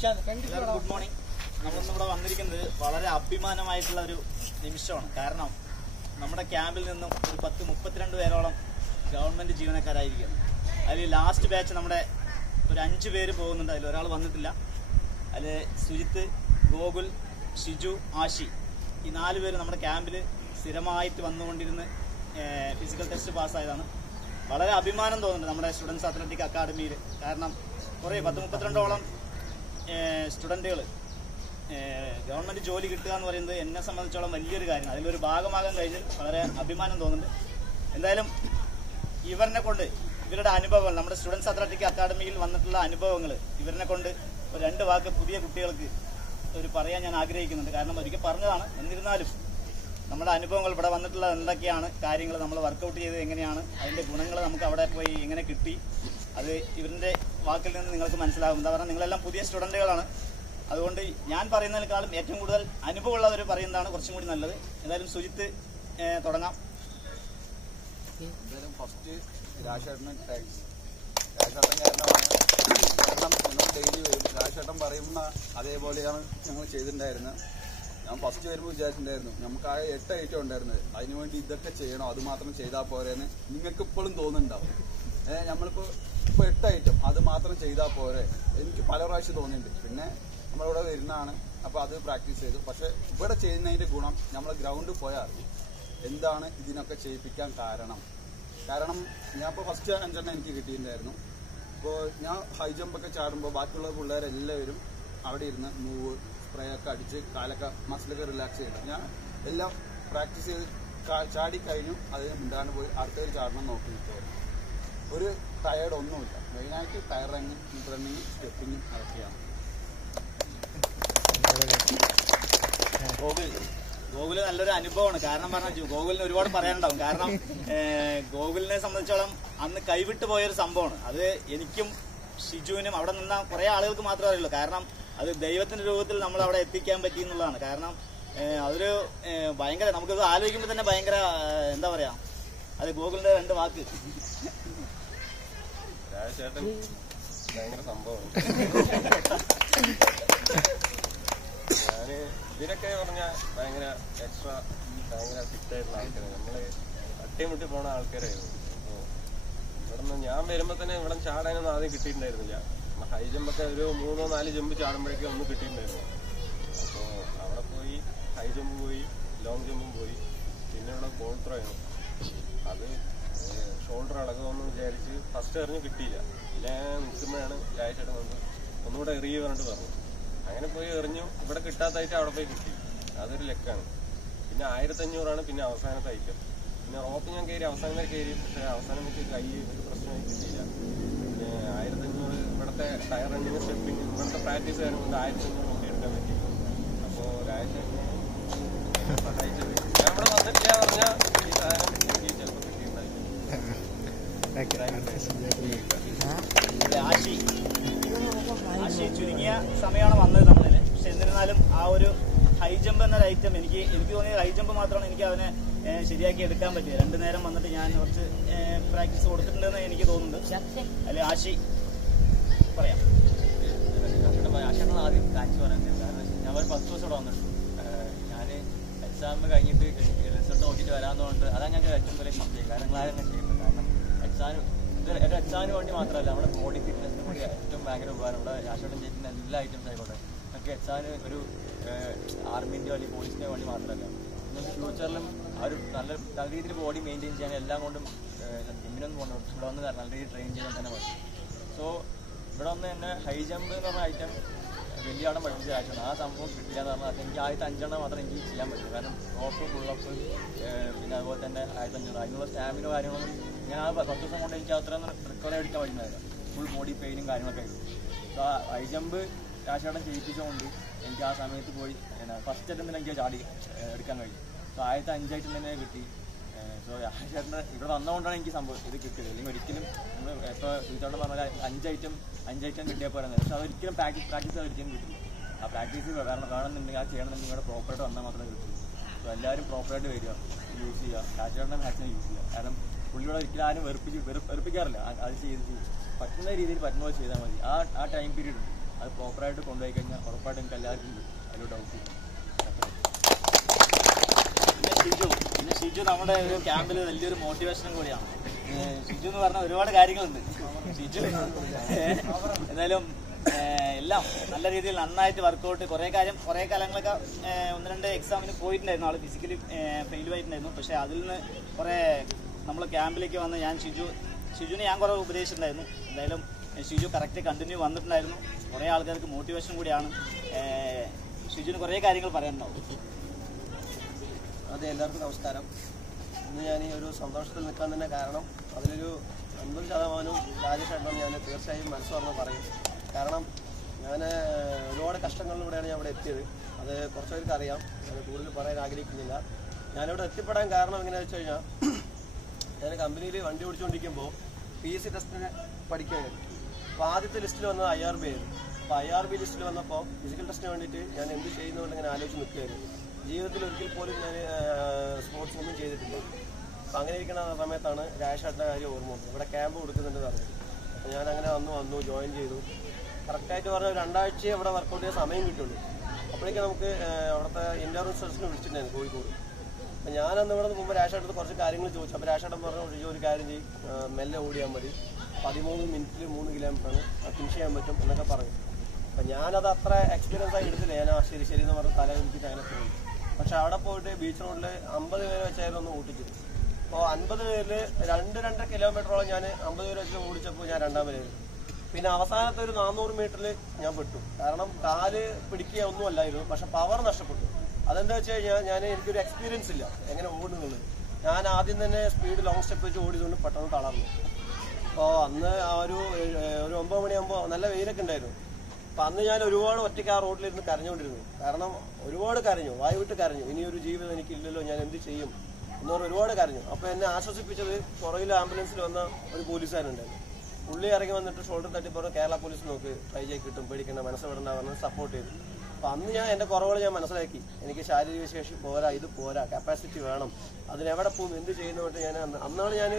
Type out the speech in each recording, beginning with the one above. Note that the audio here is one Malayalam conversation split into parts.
Good morning. നമ്മളിന്നിവിടെ വന്നിരിക്കുന്നത് വളരെ അഭിമാനമായിട്ടുള്ള ഒരു നിമിഷമാണ്. കാരണം നമ്മുടെ ക്യാമ്പിൽ നിന്നും ഒരു 32 പേരോളം ഗവൺമെന്റ് ജീവനക്കാരായിരിക്കുകയാണ്. അതിൽ ലാസ്റ്റ് ബാച്ച് നമ്മുടെ ഒരു 5 പേര് പോകുന്നുണ്ട്. അതിൽ ഒരാൾ വന്നിട്ടില്ല. അതിൽ സുജിത്ത്, ഗോകുൽ, ഷിജു, ആഷി, ഈ 4 പേര് നമ്മുടെ ക്യാമ്പിൽ സ്ഥിരമായിട്ട് വന്നുകൊണ്ടിരുന്ന് ഫിസിക്കൽ ടെസ്റ്റ് പാസ്സായതാണ്. വളരെ അഭിമാനം തോന്നുന്നുണ്ട് നമ്മുടെ സ്റ്റുഡൻസ് അത്ലറ്റിക് അക്കാഡമിയിൽ. കാരണം കുറേ 32ഓളം സ്റ്റുഡൻറ്റുകൾ ഗവൺമെൻറ് ജോലി കിട്ടുക എന്ന് പറയുന്നത് എന്നെ സംബന്ധിച്ചോളം വലിയൊരു കാര്യമാണ്. അതിലൊരു ഭാഗമാകാൻ കഴിഞ്ഞാൽ വളരെ അഭിമാനം തോന്നുന്നുണ്ട്. എന്തായാലും ഇവരിനെ കൊണ്ട് ഇവരുടെ അനുഭവങ്ങൾ, നമ്മുടെ സ്റ്റുഡൻസ് അത്ലറ്റിക് അക്കാഡമിയിൽ വന്നിട്ടുള്ള അനുഭവങ്ങൾ ഇവരിനെ കൊണ്ട് ഒരു 2 വാക്ക് പുതിയ കുട്ടികൾക്ക് പറയാൻ ഞാൻ ആഗ്രഹിക്കുന്നുണ്ട്. കാരണം ഒരിക്കൽ പറഞ്ഞതാണ്, എന്നിരുന്നാലും നമ്മുടെ അനുഭവങ്ങൾ ഇവിടെ വന്നിട്ടുള്ള എന്തൊക്കെയാണ് കാര്യങ്ങൾ, നമ്മൾ വർക്കൗട്ട് ചെയ്ത് എങ്ങനെയാണ്, അതിൻ്റെ ഗുണങ്ങൾ നമുക്ക് അവിടെ പോയി എങ്ങനെ കിട്ടി, അത് ഇവരുടെ വാക്കിൽ നിന്ന് നിങ്ങൾക്ക് മനസ്സിലാകും. എന്താ പറഞ്ഞാൽ നിങ്ങളെല്ലാം പുതിയ സ്റ്റുഡൻറ്റുകളാണ്. അതുകൊണ്ട് ഞാൻ പറയുന്നതിനേക്കാളും ഏറ്റവും കൂടുതൽ അനുഭവമുള്ളവർ പറയുന്നതാണ് കുറച്ചും കൂടി നല്ലത്. എന്തായാലും സുജിത്ത് തുടങ്ങാം. എന്തായാലും ഫസ്റ്റ് രാജേട്ടൻ താങ്ക്സ്. രാജേട്ടൻ കാരണമാണ് ഞങ്ങൾ ഡെയിലി വരും. രാജേട്ടൻ പറയുന്ന അതേപോലെയാണ് ഞങ്ങൾ ചെയ്തിട്ടുണ്ടായിരുന്നത്. ഞാൻ ഫസ്റ്റ് വരുമ്പോൾ വിചാരിച്ചിട്ടുണ്ടായിരുന്നു നമുക്ക് ആ 8 ഐറ്റം ഉണ്ടായിരുന്നത്, അതിനുവേണ്ടി ഇതൊക്കെ ചെയ്യണോ, അത് മാത്രം ചെയ്താൽ പോരെന്ന് നിങ്ങൾക്ക് ഇപ്പോഴും തോന്നുന്നുണ്ടാവും. നമ്മളിപ്പോൾ 8 ഐറ്റം അത് മാത്രം ചെയ്താൽ പോരെ, എനിക്ക് പല പ്രാവശ്യം തോന്നിയിട്ടുണ്ട്. പിന്നെ നമ്മളിവിടെ വരുന്നതാണ്, അപ്പോൾ അത് പ്രാക്ടീസ് ചെയ്തു. പക്ഷെ ഇവിടെ ചെയ്യുന്നതിൻ്റെ ഗുണം നമ്മൾ ഗ്രൗണ്ടിൽ പോയാൽ എന്താണ് ഇതിനൊക്കെ ചെയ്യിപ്പിക്കാൻ കാരണം ഞാൻ ഇപ്പോൾ ഫസ്റ്റ് 5 എനിക്ക് കിട്ടിയിട്ടുണ്ടായിരുന്നു. ഇപ്പോൾ ഞാൻ ഹൈ ജമ്പൊക്കെ ചാടുമ്പോൾ ബാക്കിയുള്ള പിള്ളേരെല്ലാവരും അവിടെ ഇരുന്ന് മൂവ് സ്പ്രേ ഒക്കെ അടിച്ച് കാലൊക്കെ മസിലൊക്കെ റിലാക്സ് ചെയ്തു. ഞാൻ എല്ലാം പ്രാക്ടീസ് ചെയ്ത് ചാടി കഴിഞ്ഞു. അതിന് മുണ്ടാണ്ട് പോയി അടുത്തൊരു ചാടണം നോക്കി നിൽക്കുമായിരുന്നു. ഒരു ടയേർഡ് ഒന്നുമില്ല. മെയിനായിട്ട് ടയർ റണ്ണിങ് സ്റ്റെപ്പിങ്ങും അതൊക്കെയാണ്. ഗോകുല് നല്ലൊരു അനുഭവമാണ്. കാരണം പറഞ്ഞാൽ ഗോകുലിന് ഒരുപാട് പറയാനുണ്ടാവും. കാരണം ഗോകുലിനെ സംബന്ധിച്ചോളം അന്ന് കൈവിട്ട് പോയൊരു സംഭവമാണ്. അത് എനിക്കും ഷിജുവിനും അവിടെ നിന്ന കുറേ ആളുകൾക്ക് മാത്രമേ അറിയുള്ളൂ. കാരണം അത് ദൈവത്തിന്റെ രൂപത്തിൽ നമ്മൾ അവിടെ എത്തിക്കാൻ പറ്റി എന്നുള്ളതാണ്. കാരണം അതൊരു ഭയങ്കര, നമുക്കത് ആലോചിക്കുമ്പോൾ തന്നെ ഭയങ്കര എന്താ പറയാ, അത് ഗോകുലിന്റെ 2 വാക്ക്. രാജേട്ടൻ ഭയങ്കര സംഭവമാണ്. ഞാന് ഇതിനൊക്കെ പറഞ്ഞാൽ ഭയങ്കര എക്സ്ട്രാ ഭയങ്കര ഫിറ്റായിട്ടുള്ള ആൾക്കാരാണ്. നമ്മള് തട്ടിമുട്ടി പോണ ആൾക്കാരായിരുന്നു. അപ്പോൾ ഇവിടുന്ന് ഞാൻ വരുമ്പോൾ തന്നെ ഇവിടെ ചാടാനൊന്നും ആദ്യം കിട്ടിയിട്ടുണ്ടായിരുന്നില്ല. ഹൈ ജമ്പൊക്കെ ഒരു 3-4 ജമ്പ് ചാടുമ്പോഴേക്കും ഒന്നും കിട്ടിയിട്ടുണ്ടായിരുന്നു. അപ്പോൾ അവിടെ പോയി ഹൈ ജമ്പ് പോയി, ലോങ് ജമ്പും പോയി, പിന്നെ ഇവിടെ ബോൾ ത്രോ ആണ്. അത് ഷോൾഡർ അടക്കമെന്ന് വിചാരിച്ച് ഫസ്റ്റ് എറിഞ്ഞ് കിട്ടിയില്ല. പിന്നെ നിൽക്കുമ്പോഴാണ് രാജേട്ടൻ വന്ന് ഒന്നുകൂടെ എറിയ പറഞ്ഞിട്ട് പറഞ്ഞു. അങ്ങനെ പോയി എറിഞ്ഞു. ഇവിടെ കിട്ടാത്തായിട്ട് അവിടെ പോയി കിട്ടി. അതൊരു ലക്കാണ്. പിന്നെ 1500 പിന്നെ അവസാനത്തെ ഐറ്റം. പിന്നെ റോപ്പ് ഞാൻ കയറി അവസാനം വരെ കയറി. പക്ഷേ അവസാനം വെച്ച് കൈ ഒരു പ്രശ്നമായി കിട്ടിയില്ല. പിന്നെ 1500 ഇവിടുത്തെ ടയർ റണ്ണിങ് സ്റ്റെപ്പിങ് ഇവിടുത്തെ പ്രാക്ടീസ് കാര്യം കൊണ്ട് 1500 നോക്കി എടുക്കാൻ പറ്റി. അപ്പോൾ രാജേട്ടനെ സഹായിച്ചത് ഞാൻ ഇവിടെ വന്നിട്ടില്ല പറഞ്ഞാൽ ഈ സാധനം എനിക്ക് ചിലപ്പോൾ കിട്ടിയിട്ടുണ്ടായിരുന്നു. ആശി ചുരുങ്ങിയ സമയമാണ് വന്നത് നമ്മളിന്. പക്ഷെ എന്നിരുന്നാലും ആ ഒരു ഹൈ ജമ്പ് എന്നൊരു ഐറ്റം എനിക്ക് തോന്നിയത് ഹൈ ജമ്പ് മാത്രമാണ് എനിക്ക് അതിനെ ശരിയാക്കി എടുക്കാൻ പറ്റിയത്. 2 നേരം വന്നിട്ട് ഞാൻ കുറച്ച് പ്രാക്ടീസ് കൊടുത്തിട്ടുണ്ടെന്ന് എനിക്ക് തോന്നുന്നുണ്ട്. അല്ലെ ആശി പറയാം. ആശയാണ് ആദ്യം താങ്ക്സ് പറയുന്നത്. കാരണം ഞാൻ ഒരു 10 ദിവസം ഇവിടെ വന്നിട്ടുണ്ട്. ഞാൻ എക്സാം കഴിഞ്ഞിട്ട് റിസൾട്ട് നോക്കിയിട്ട് വരാമെന്നുകൊണ്ട് അതാണ് ഞങ്ങൾക്ക് ഏറ്റവും വലിയ മിസ്റ്റേക്ക്. കാരണം ഞങ്ങളാരും അങ്ങനെ ചെയ്യുന്നത്. കാരണം എക്സാമിന് വേണ്ടി മാത്രമല്ല, നമ്മുടെ ബോഡി ഫിറ്റ്നസിന് കൂടി ഏറ്റവും ഭയങ്കര ഉപകാരം. ഇവിടെ രാഷ്ട്രീയം ചെയ്യുന്ന എല്ലാ ഐറ്റംസ് ആയിക്കോട്ടെ നമുക്ക് എക്സാമിന് ഒരു ആർമിൻ്റെയോ അല്ലെങ്കിൽ പോലീസിൻ്റെയോ വേണ്ടി മാത്രമല്ല, ഫ്യൂച്ചറിലും ആ ഒരു നല്ല രീതിയിൽ ബോഡി മെയിൻറ്റെയിൻ ചെയ്യാൻ എല്ലാം കൊണ്ടും ജിമ്മിനൊന്നും പോകണം. ഇവിടെ വന്ന് നല്ല രീതിയിൽ ട്രെയിൻ ചെയ്യാൻ തന്നെ മതി. സോ ഇവിടെ വന്ന് തന്നെ ഹൈ ജമ്പ് എന്ന് പറഞ്ഞ ഐറ്റം വലിയ ആളും പഠിപ്പിച്ച ആയിട്ടാണ്. ആ സംഭവം കിട്ടില്ല എന്ന് പറഞ്ഞാൽ എനിക്ക് ആദ്യത്തെ 5 മാത്രമേ എനിക്ക് ചെയ്യാൻ പറ്റും. കാരണം റോപ്പ്, പുള്ളപ്പ്, പിന്നെ അതുപോലെ തന്നെ 1500 അതിനുള്ള സ്റ്റാമിനോ കാര്യങ്ങളൊന്നും ഞാൻ ആ 10 ദിവസം കൊണ്ട് എനിക്ക് അത്രയൊന്നും റിക്കവറി എടുക്കാൻ പറ്റുന്നതായിരുന്നു. ഫുൾ ബോഡി പെയിനും കാര്യങ്ങളൊക്കെ ആയിരുന്നു. സോ ആ ഹൈ ജമ്പ് രാജേട്ടൻ ചെയ്യിപ്പിച്ചുകൊണ്ട് എനിക്ക് ആ സമയത്ത് പോയി ഫസ്റ്റ് അറ്റംപ്റ്റിൽ എനിക്ക് ചാടി എടുക്കാൻ കഴിഞ്ഞു. സോ ആദ്യത്തെ 5 ഐറ്റം തന്നെ കിട്ടി. സോ രാജേട്ടൻ്റെ ഇവിടെ വന്നതുകൊണ്ടാണ് എനിക്ക് സംഭവം ഇത് കിട്ടിയത്. അല്ലെങ്കിൽ ഒരിക്കലും നമ്മൾ ഇപ്പോൾ സുജിത്തോടെ പറഞ്ഞാൽ 5 ഐറ്റം കിട്ടിയാൽ പോരാ. പക്ഷെ അതൊരിക്കലും പ്രാക്ടീസ് ഒരിക്കലും കിട്ടില്ല. ആ പ്രാക്ടീസ് വേണമെന്നുണ്ടെങ്കിൽ ആ ചെയ്യണമെന്നുണ്ടെങ്കിൽ ഇവിടെ പ്രോപ്പറായിട്ട് വന്നാൽ മാത്രമേ കിട്ടുള്ളൂ. സോ എല്ലാവരും പ്രോപ്പറായിട്ട് വരിക, യൂസ് ചെയ്യുക, രാജേട്ടൻ്റെ മാക്സിമം യൂസ് ചെയ്യുക. കാരണം പുള്ളിയോടെ ഒരിക്കലും ആരും വെറുപ്പിക്കാറില്ല. അത് ചെയ്ത് പറ്റുന്ന രീതിയിൽ പറ്റുന്ന പോലെ ചെയ്താൽ മതി. ആ ടൈം പീരീഡ് ഉണ്ട്. അത് പ്രോപ്പറായിട്ട് കൊണ്ടുപോയി കഴിഞ്ഞാൽ ഉറപ്പായിട്ടും എനിക്ക് എല്ലാവർക്കും ഉണ്ട്, അതിലൊരു ഡൗട്ട്. പിന്നെ ഷിജു നമ്മുടെ ഒരു ക്യാമ്പിൽ വലിയൊരു മോട്ടിവേഷനും കൂടിയാണ്. ഷിജു എന്ന് പറഞ്ഞാൽ ഒരുപാട് കാര്യങ്ങളുണ്ട്. ഷിജു എന്തായാലും എല്ലാം നല്ല രീതിയിൽ നന്നായിട്ട് വർക്കൗട്ട്, കുറേ കാലങ്ങളൊക്കെ 1-2 എക്സാമിന് പോയിട്ടുണ്ടായിരുന്നു, ആൾ ഫിസിക്കലി ഫെയിൽ ആയിട്ടുണ്ടായിരുന്നു. പക്ഷേ അതിൽ നിന്ന് കുറേ നമ്മൾ ക്യാമ്പിലേക്ക് വന്ന് ഷിജുവിനെ ഞാൻ കുറേ ഉപദേശിച്ചിട്ടുണ്ടായിരുന്നു. എന്തായാലും ഷിജു കറക്റ്റ് കണ്ടിന്യൂ വന്നിട്ടുണ്ടായിരുന്നു. കുറേ ആൾക്കാർക്ക് മോട്ടിവേഷൻ കൂടിയാണ്. ഷിജുവിന് കുറേ കാര്യങ്ങൾ പറയാനുണ്ടാവും. അതെ, എല്ലാവർക്കും നമസ്കാരം. ഇന്ന് ഞാൻ ഈ ഒരു സന്തോഷത്തിൽ നിൽക്കാൻ തന്നെ കാരണം അതിലൊരു 50% രാജേഷ് ഏട്ടനും ഞാൻ തീർച്ചയായും മനസ്സ് തുറന്ന് പറയും. കാരണം ഞാൻ ഒരുപാട് കഷ്ടങ്ങളിലൂടെയാണ് ഞാൻ ഇവിടെ എത്തിയത്. അത് കുറച്ച് പേർക്ക് അറിയാം, ഞാൻ കൂടുതൽ പറയാൻ ആഗ്രഹിക്കുന്നില്ല. ഞാനിവിടെ എത്തിപ്പെടാൻ കാരണം എങ്ങനെയാണെന്ന് വെച്ച് കഴിഞ്ഞാൽ, ഞാൻ കമ്പനിയിൽ വണ്ടി ഓടിച്ചുകൊണ്ടിരിക്കുമ്പോൾ PSC ടെസ്റ്റിന് പഠിക്കുകയായിരുന്നു. അപ്പോൾ ആദ്യത്തെ ലിസ്റ്റിൽ വന്നത് IRB ആയിരുന്നു. അപ്പോൾ IRB ലിസ്റ്റിൽ വന്നപ്പോൾ ഫിസിക്കൽ ടെസ്റ്റിന് വേണ്ടിയിട്ട് ഞാൻ എന്ത് ചെയ്യുന്നതുകൊണ്ട് ഇങ്ങനെ ആലോചിച്ച് നിൽക്കുകയായിരുന്നു. ജീവിതത്തിൽ ഒരിക്കൽ പോലും ഞാൻ സ്പോർട്സ് ഒന്നും ചെയ്തിട്ടില്ല. അപ്പോൾ അങ്ങനെ ഇരിക്കുന്ന സമയത്താണ് രാജേഷേട്ടൻ്റെ കാര്യം ഓർമ്മ വന്നത്. ഇവിടെ ക്യാമ്പ് കൊടുക്കുന്നുണ്ടെന്ന് പറഞ്ഞു. അപ്പോൾ ഞാൻ അങ്ങനെ വന്നു ജോയിൻ ചെയ്തു. കറക്റ്റായിട്ട് പറഞ്ഞാൽ 2 ആഴ്ചയെ ഇവിടെ വർക്കൗട്ട് ചെയ്യാൻ സമയം കിട്ടുള്ളൂ. അപ്പോഴേക്കും നമുക്ക് അവിടുത്തെ ഇന്റർവ്യൂ റിസൾട്ട്സിന് വിളിച്ചിട്ടുണ്ടായിരുന്നു കോഴിക്കോട്. അപ്പോൾ ഞാനന്ന് ഇവിടെ മുമ്പ് രാജേഷേട്ടത്ത് കുറച്ച് കാര്യങ്ങൾ ചോദിച്ചു. അപ്പോൾ രാജേഷേട്ടൻ പറഞ്ഞു, ഒരു കാര്യം ചെയ്യും, മെല്ലെ ഓടിയാൽ മതി, 13 മിനിറ്റിൽ 3 കിലോമീറ്ററാണ്, ഫിനിഷ് ചെയ്യാൻ പറ്റും എന്നൊക്കെ പറഞ്ഞു. അപ്പം ഞാനത് അത്ര എക്സ്പീരിയൻസ് ആയി എടുത്തില്ല. ഞാൻ ശരി എന്ന് പറഞ്ഞ് തല വിളിച്ചിട്ട് അങ്ങനെ പോയി. പക്ഷെ അവിടെ പോയിട്ട് ബീച്ച് റോഡിൽ 50 പേരെ വെച്ചായിരുന്നു ഒന്ന് ഓടിച്ചത്. അപ്പോൾ 50 പേരിൽ 2-2.5 കിലോമീറ്ററോളം ഞാൻ 50 പേര് വെച്ച് ഓടിച്ചപ്പോൾ ഞാൻ 2ാം വരെയായിരുന്നു. പിന്നെ അവസാനത്തെ ഒരു 400 മീറ്ററിൽ ഞാൻ പെട്ടു. കാരണം കാല് പിടിക്കുക ഒന്നും അല്ലായിരുന്നു, പക്ഷെ പവർ നഷ്ടപ്പെട്ടു. അതെന്താ വെച്ച് കഴിഞ്ഞാൽ എനിക്കൊരു എക്സ്പീരിയൻസ് ഇല്ല എങ്ങനെ ഓടുന്നുള്ളത്. ഞാൻ ആദ്യം തന്നെ സ്പീഡ് ലോങ് സ്റ്റെപ്പ് വെച്ച് ഓടിയതുകൊണ്ട് പെട്ടെന്ന് തളർന്നു. അപ്പോൾ അന്ന് ഒരു 9 മണിയാകുമ്പോൾ നല്ല വെയിലൊക്കെ ഉണ്ടായിരുന്നു. അപ്പം അന്ന് ഞാൻ ഒരുപാട് ഒറ്റയ്ക്ക് ആ റോഡിലിരുന്ന് കരഞ്ഞുകൊണ്ടിരുന്നു. കാരണം ഒരുപാട് കരഞ്ഞു, വായു വിട്ട് കരഞ്ഞു. ഇനിയൊരു ജീവിതം എനിക്കില്ലല്ലോ, ഞാൻ എന്ത് ചെയ്യും എന്ന് പറഞ്ഞ് ഒരുപാട് കരഞ്ഞു. അപ്പോൾ എന്നെ ആശ്വസിപ്പിച്ചത് പുറകിൽ ആംബുലൻസിൽ വന്ന ഒരു പോലീസുകാരുണ്ടായിരുന്നു. പുള്ളി ഇറങ്ങി വന്നിട്ട് ഷോൾഡർ തട്ടി പറഞ്ഞു, കേരള പോലീസ് നോക്ക്, ട്രൈ ചെയ്ത് കിട്ടും, പേടിക്കേണ്ട, മനസ്സുവിടേണ്ട പറഞ്ഞ് സപ്പോർട്ട് ചെയ്തു. അപ്പോൾ അന്ന് ഞാൻ എൻ്റെ കുറവുകൾ ഞാൻ മനസ്സിലാക്കി. എനിക്ക് ശാരീരിക ശേഷി പോരാ, ഇത് പോരാ, കപ്പാസിറ്റി വേണം, അതിനെവിടെ പോകും, എന്ത് ചെയ്യുന്നതായിട്ട് ഞാൻ അന്നാണ് ഞാൻ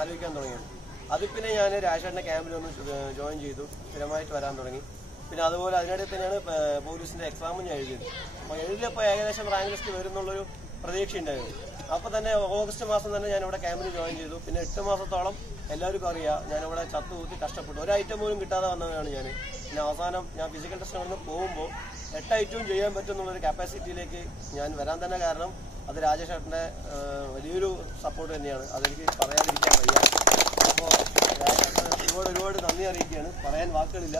ആലോചിക്കാൻ തുടങ്ങിയത്. അതിൽ പിന്നെ ഞാൻ രാജേഷേട്ടൻ്റെ ക്യാമ്പിൽ ഒന്ന് ജോയിൻ ചെയ്തു, സ്ഥിരമായിട്ട് വരാൻ തുടങ്ങി. പിന്നെ അതുപോലെ അതിനിടയിൽ തന്നെയാണ് പോലീസിൻ്റെ എക്സാമും ഞാൻ എഴുതിയത്. അപ്പോൾ എഴുതിയപ്പോൾ ഏകദേശം റാങ്ക് ലിസ്റ്റ് വരുന്നുള്ളൊരു പ്രതീക്ഷ ഉണ്ടായിരുന്നു. അപ്പോൾ തന്നെ ഓഗസ്റ്റ് മാസം തന്നെ ഞാൻ ഇവിടെ ക്യാമ്പിൽ ജോയിൻ ചെയ്തു. പിന്നെ 8 മാസത്തോളം എല്ലാവർക്കും അറിയാം ഞാനിവിടെ ചത്തുകൂത്തി കഷ്ടപ്പെട്ടു. ഒരു ഐറ്റം പോലും കിട്ടാതെ വന്നവനാണ് ഞാൻ. പിന്നെ അവസാനം ഞാൻ ഫിസിക്കൽ ടെസ്റ്റ് നടന്ന് പോകുമ്പോൾ 8 ഐറ്റവും ചെയ്യാൻ പറ്റും എന്നുള്ളൊരു കപ്പാസിറ്റിയിലേക്ക് ഞാൻ വരാൻ തന്നെ കാരണം അത് രാജേഷേട്ടൻ്റെ വലിയൊരു സപ്പോർട്ട് തന്നെയാണ്. അതെനിക്ക് പറയാതിരിക്കാൻ വയ്യ. അപ്പോൾ രാജേഷേട്ടന് ഒരുപാട് നന്ദി അറിയിക്കുകയാണ്, പറയാൻ വാക്കുകളില്ല.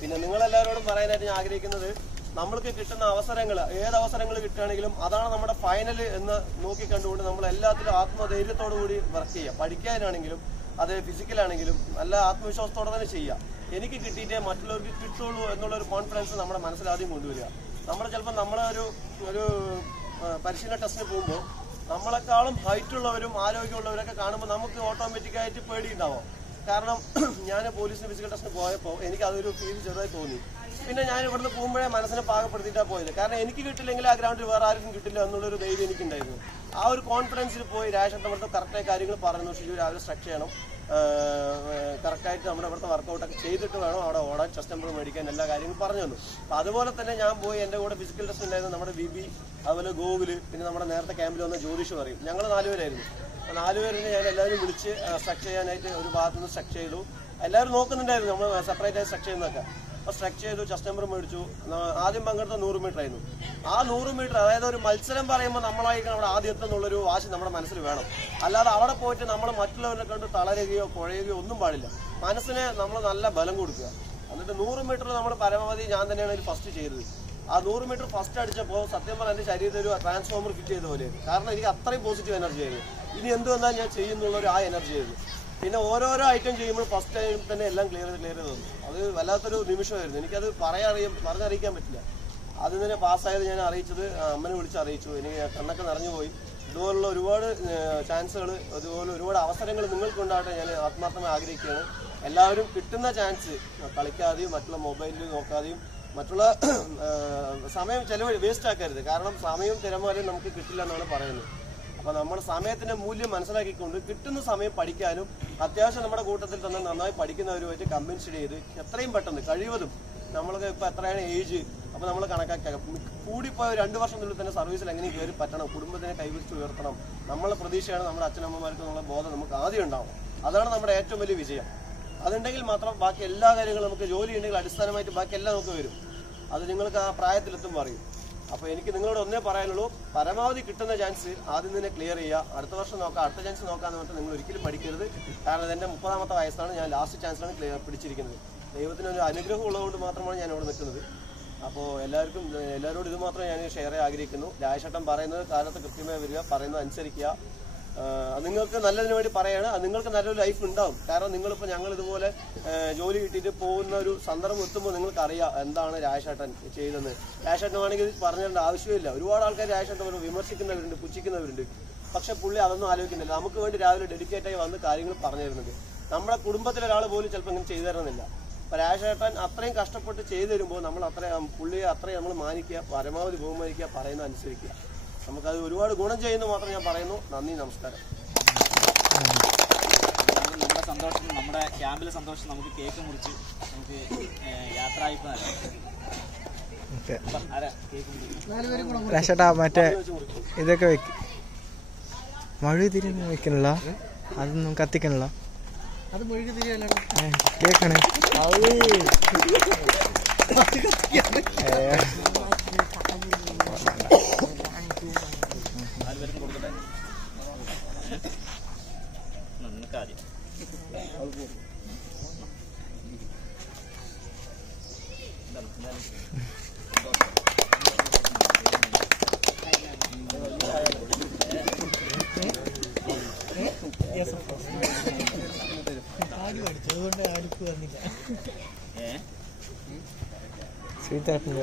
പിന്നെ നിങ്ങളെല്ലാവരോടും പറയാനായിട്ട് ഞാൻ ആഗ്രഹിക്കുന്നത്, നമ്മൾക്ക് കിട്ടുന്ന അവസരങ്ങൾ, ഏത് അവസരങ്ങൾ കിട്ടുകയാണെങ്കിലും അതാണ് നമ്മുടെ ഫൈനൽ എന്ന് നോക്കിക്കണ്ടുകൊണ്ട് നമ്മൾ എല്ലാത്തിലും ആത്മധൈര്യത്തോടു കൂടി വർക്ക് ചെയ്യുക. പഠിക്കാനാണെങ്കിലും അത് ഫിസിക്കലാണെങ്കിലും നല്ല ആത്മവിശ്വാസത്തോടെ തന്നെ ചെയ്യുക. എനിക്ക് കിട്ടിയിട്ടേ മറ്റുള്ളവർക്ക് കിട്ടുള്ളൂ എന്നുള്ളൊരു കോൺഫിഡൻസ് നമ്മുടെ മനസ്സിലാദ്യം കൊണ്ടുവരിക. നമ്മൾ ചിലപ്പോൾ നമ്മളെ ഒരു പരിശീലന ടെസ്റ്റിന് പോകുമ്പോൾ നമ്മളെക്കാളും ഹൈറ്റുള്ളവരും ആരോഗ്യമുള്ളവരൊക്കെ കാണുമ്പോൾ നമുക്ക് ഓട്ടോമാറ്റിക്കായിട്ട് പേടിയുണ്ടാവും. കാരണം ഞാൻ പോലീസിന് ഫിസിക്കൽ ടെസ്റ്റിന് പോയപ്പോൾ എനിക്ക് അതൊരു ഫീൽ ചെറുതായി തോന്നി. പിന്നെ ഞാൻ ഇവിടുന്ന് പോകുമ്പോഴേ മനസ്സിനെ പാകപ്പെടുത്തിയിട്ടാണ് പോയത്. കാരണം എനിക്ക് കിട്ടില്ലെങ്കിൽ ആ ഗ്രൗണ്ടിൽ വേറെ ആർക്കും കിട്ടില്ല എന്നുള്ളൊരു ധൈര്യം എനിക്കുണ്ടായിരുന്നു. ആ ഒരു കോൺഫിഡൻസിൽ പോയി രാജേഷേട്ടൻ ഇവിടുത്തെ കറക്റ്റായി കാര്യങ്ങൾ പറഞ്ഞു. ഷിജു രാവിലെ സ്ട്രക്ചർ ചെയ്യണം, കറക്റ്റായിട്ട് നമ്മുടെ ഇവിടുത്തെ വർക്കൗട്ടൊക്കെ ചെയ്തിട്ട് വേണം അവിടെ ഓടാൻ, ചെസ്റ്റ് നമ്പർ മേടിക്കാൻ, എല്ലാ കാര്യങ്ങളും പറഞ്ഞു തന്നു. അപ്പോൾ അതുപോലെ തന്നെ ഞാൻ പോയി എൻ്റെ കൂടെ ഫിസിക്കൽ ടെസ്റ്റ് ഉണ്ടായിരുന്നു നമ്മുടെ വിബി, അതുപോലെ ഗോകുല്, പിന്നെ നമ്മുടെ നേരത്തെ ക്യാമ്പിൽ വന്ന ജ്യോതിഷ് പറയും. ഞങ്ങൾ 4 പേരായിരുന്നു. അപ്പോൾ 4 പേരിനെ ഞാൻ എല്ലാവരും വിളിച്ച് സ്ട്രക്ചർ ചെയ്യാനായിട്ട് ഒരു ഭാഗത്തുനിന്ന് സ്ട്രക്ചർ ചെയ്തു. എല്ലാവരും നോക്കുന്നുണ്ടായിരുന്നു നമ്മൾ സെപ്പറേറ്റ് ആയി സ്ട്രക്ചർ ചെയ്യുന്നതൊക്കെ. അപ്പോൾ സ്ട്രക്ചർ ചെയ്തു, ചെസ്റ്റ് നമ്പർ മേടിച്ചു. ആദ്യം പങ്കെടുത്ത 100 മീറ്റർ ആയിരുന്നു. ആ 100 മീറ്റർ, അതായത് ഒരു മത്സരം പറയുമ്പോൾ നമ്മളായിരിക്കും അവിടെ ആദ്യം എത്തുന്നുള്ളൊരു വാശി നമ്മുടെ മനസ്സിൽ വേണം. അല്ലാതെ അവിടെ പോയിട്ട് നമ്മൾ മറ്റുള്ളവരെ കണ്ട് തളരുകയോ കുഴയുകയോ ഒന്നും പാടില്ല. മനസ്സിന് നമ്മൾ നല്ല ബലം കൊടുക്കുക. എന്നിട്ട് 100 മീറ്റർ നമ്മൾ പരമാവധി ഞാൻ തന്നെയാണ് ഇതിൽ ഫസ്റ്റ് ചെയ്തത്. ആ 100 മീറ്റർ ഫസ്റ്റ് അടിച്ചപ്പോൾ സത്യം പറഞ്ഞാൽ എൻ്റെ ശരീരത്തിൽ ഒരു ട്രാൻസ്ഫോമർ ഫിറ്റ് ചെയ്ത പോലെ. കാരണം എനിക്ക് അത്രയും പോസിറ്റീവ് എനർജി ആയിരുന്നു. ഇനി എന്ത് വന്നാൽ ഞാൻ ചെയ്യുന്നുള്ളൊരു ആ എനർജി ആയിരുന്നു. പിന്നെ ഓരോരോ ഐറ്റം ചെയ്യുമ്പോൾ ഫസ്റ്റ് ടൈം തന്നെ എല്ലാം ക്ലിയർ ചെയ്ത് തന്നു. അത് വല്ലാത്തൊരു നിമിഷമായിരുന്നു. എനിക്കത് പറഞ്ഞറിയിക്കാൻ പറ്റില്ല. അതിൽ തന്നെ പാസ്സായത് ഞാൻ അറിയിച്ചത് അമ്മനെ വിളിച്ച് അറിയിച്ചു. എനിക്ക് കണ്ണൊക്കെ നിറഞ്ഞുപോയി. ഇതുപോലുള്ള ഒരുപാട് ചാൻസുകൾ, അതുപോലെ ഒരുപാട് അവസരങ്ങൾ നിങ്ങൾക്കുണ്ടാകട്ടെ ഞാൻ ആത്മാർത്ഥമായി ആഗ്രഹിക്കുകയാണ്. എല്ലാവരും കിട്ടുന്ന ചാൻസ് കളിക്കാതെയും മറ്റുള്ള മൊബൈലിൽ നോക്കാതെയും മറ്റുള്ള സമയം ചിലവ് വേസ്റ്റ് ആക്കരുത്. കാരണം സമയവും തിരമാലയും നമുക്ക് കിട്ടില്ല എന്നാണ് പറയുന്നത്. അപ്പോൾ നമ്മൾ സമയത്തിൻ്റെ മൂല്യം മനസ്സിലാക്കിക്കൊണ്ട് കിട്ടുന്ന സമയം പഠിക്കാനും അത്യാവശ്യം നമ്മുടെ കൂട്ടത്തിൽ തന്നെ നന്നായി പഠിക്കുന്നവരുമായിട്ട് കമ്പൻസേറ്റ് ചെയ്ത് എത്രയും പെട്ടെന്ന് കഴിവതും നമ്മൾക്ക് ഇപ്പൊ എത്രയാണ് ഏജ്, അപ്പൊ നമ്മൾ കണക്കാക്കിയാൽ കൂടിപ്പോയ 2 വർഷത്തിനുള്ളിൽ തന്നെ സർവീസിൽ എങ്ങനെ കയറി പറ്റണം, കുടുംബത്തിനെ കൈവരിച്ച് ഉയർത്തണം, നമ്മളെ പ്രതീക്ഷയാണ് നമ്മുടെ അച്ഛനമ്മമാർക്ക് എന്നുള്ള ബോധം നമുക്ക് ആദ്യം ഉണ്ടാവും. അതാണ് നമ്മുടെ ഏറ്റവും വലിയ വിജയം. അതുണ്ടെങ്കിൽ മാത്രം ബാക്കി എല്ലാ കാര്യങ്ങളും നമുക്ക് ജോലി ഉണ്ടെങ്കിൽ അടിസ്ഥാനമായിട്ട് ബാക്കി എല്ലാം നമുക്ക് വരും. അത് നിങ്ങൾക്ക് ആ പ്രായത്തിലെത്തുമ്പോൾ അറിയും. അപ്പോൾ എനിക്ക് നിങ്ങളോട് ഒന്നേ പറയാനുള്ളൂ, പരമാവധി കിട്ടുന്ന ചാൻസ് ആദ്യം തന്നെ ക്ലിയർ ചെയ്യുക. അടുത്ത വർഷം നോക്കാം, അടുത്ത ചാൻസ് നോക്കാമെന്ന് പറഞ്ഞിട്ട് നിങ്ങൾ ഒരിക്കലും പഠിക്കരുത്. കാരണം ഇതെൻ്റെ 30ാമത്തെ വയസ്സാണ്, ഞാൻ ലാസ്റ്റ് ചാൻസിലാണ് പിടിച്ചിരിക്കുന്നത്. ദൈവത്തിനൊരു അനുഗ്രഹം ഉള്ളതുകൊണ്ട് മാത്രമാണ് ഞാൻ ഇവിടെ നിൽക്കുന്നത്. അപ്പോൾ എല്ലാവരോടും ഇത് മാത്രമേ ഞാൻ ഷെയർ ചെയ്യാൻ ആഗ്രഹിക്കുന്നു. രാജേഷേട്ടൻ പറയുന്നത് കാലത്ത് കൃത്യമായി വരിക, പറയുന്നത് അനുസരിക്കുക. നിങ്ങൾക്ക് നല്ലതിന് വേണ്ടി പറയാണ്. നിങ്ങൾക്ക് നല്ലൊരു ലൈഫ് ഉണ്ടാവും. കാരണം നിങ്ങളിപ്പോൾ ഞങ്ങൾ ഇതുപോലെ ജോലി കിട്ടിയിട്ട് പോകുന്ന ഒരു സന്ദർഭം എത്തുമ്പോൾ നിങ്ങൾക്കറിയാം എന്താണ് രാജേഷേട്ടൻ ചെയ്തെന്ന്. രാജേഷേട്ടൻ വേണമെങ്കിൽ പറഞ്ഞിടേണ്ട ആവശ്യമില്ല. ഒരുപാട് ആൾക്കാർ രാജേഷേട്ടൻ വിമർശിക്കുന്നവരുണ്ട്, പുച്ഛിക്കുന്നവരുണ്ട്. പക്ഷെ പുള്ളി അതൊന്നും ആലോചിക്കുന്നില്ല. നമുക്ക് വേണ്ടി രാവിലെ ഡെഡിക്കേറ്റായി വന്ന് കാര്യങ്ങൾ പറഞ്ഞു തരുന്നുണ്ട്. നമ്മുടെ കുടുംബത്തിലൊരാൾ പോലും ചിലപ്പോൾ ഇങ്ങനെ ചെയ്തു തരുന്നില്ല. അപ്പോൾ രാജേഷേട്ടൻ അത്രയും കഷ്ടപ്പെട്ട് ചെയ്തു തരുമ്പോൾ നമ്മൾ പുള്ളിയെ അത്രയും നമ്മൾ മാനിക്കുക, പരമാവധി ബഹുമാനിക്കുക, പറയുന്നത് അനുസരിക്കുക. നമുക്കത് ഒരുപാട് ഗുണം ചെയ്യുന്നു മാത്രം ഞാൻ പറയുന്നു. നന്ദി, നമസ്കാരം. നമ്മുടെ സന്തോഷം, നമ്മുടെ ക്യാമ്പിലെ സന്തോഷം നമുക്ക് കേക്ക് മുറിച്ച് നമുക്ക് യാത്ര രാശേട്ടാ മറ്റേ ഇതൊക്കെ മെഴുകുതിരി വെക്കണില്ല, അതൊന്നും കത്തിക്കണില്ല. അത് മെഴുകുതിരിയല്ല കേക്കാണ്. അതുകൊണ്ട് അടുപ്പ് വന്നില്ല. സ്വീറ്റായിട്ടുണ്ട്.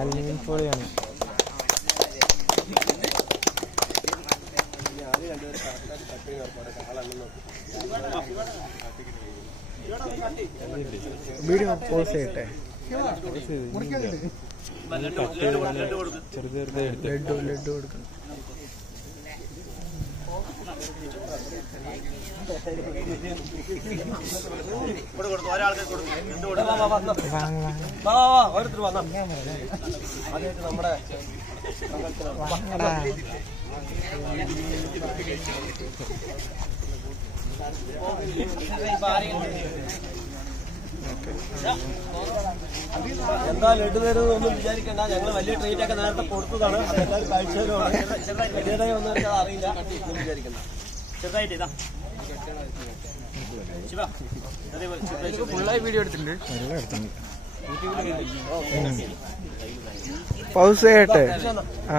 അലുമിനിയം ഫോളിയാണ്. വീഡിയോ പോസ് ചെയ്യട്ടെ. ലഡ്ഡു കൊടുക്കണം. ഓരോരുത്തർ വന്നാ അതായത് നമ്മുടെ എന്താ ലഡു തരുന്നൊന്നും വിചാരിക്കണ്ട. ഞങ്ങൾ വലിയ ട്രീറ്റ് ഒക്കെ നേരത്തെ കൊടുത്തതാണ്. എല്ലാവരും കാഴ്ചയിലുമാണ്. ചെറുതായി ഒന്നും അറിയില്ല എന്ന് വിചാരിക്കണ്ട. ചെറുതായിട്ട് ഇതാ ഫുള്ളായി വീഡിയോ എടുത്തിട്ടുണ്ട്. പൗസ് ചെയ്യട്ടെ. ആ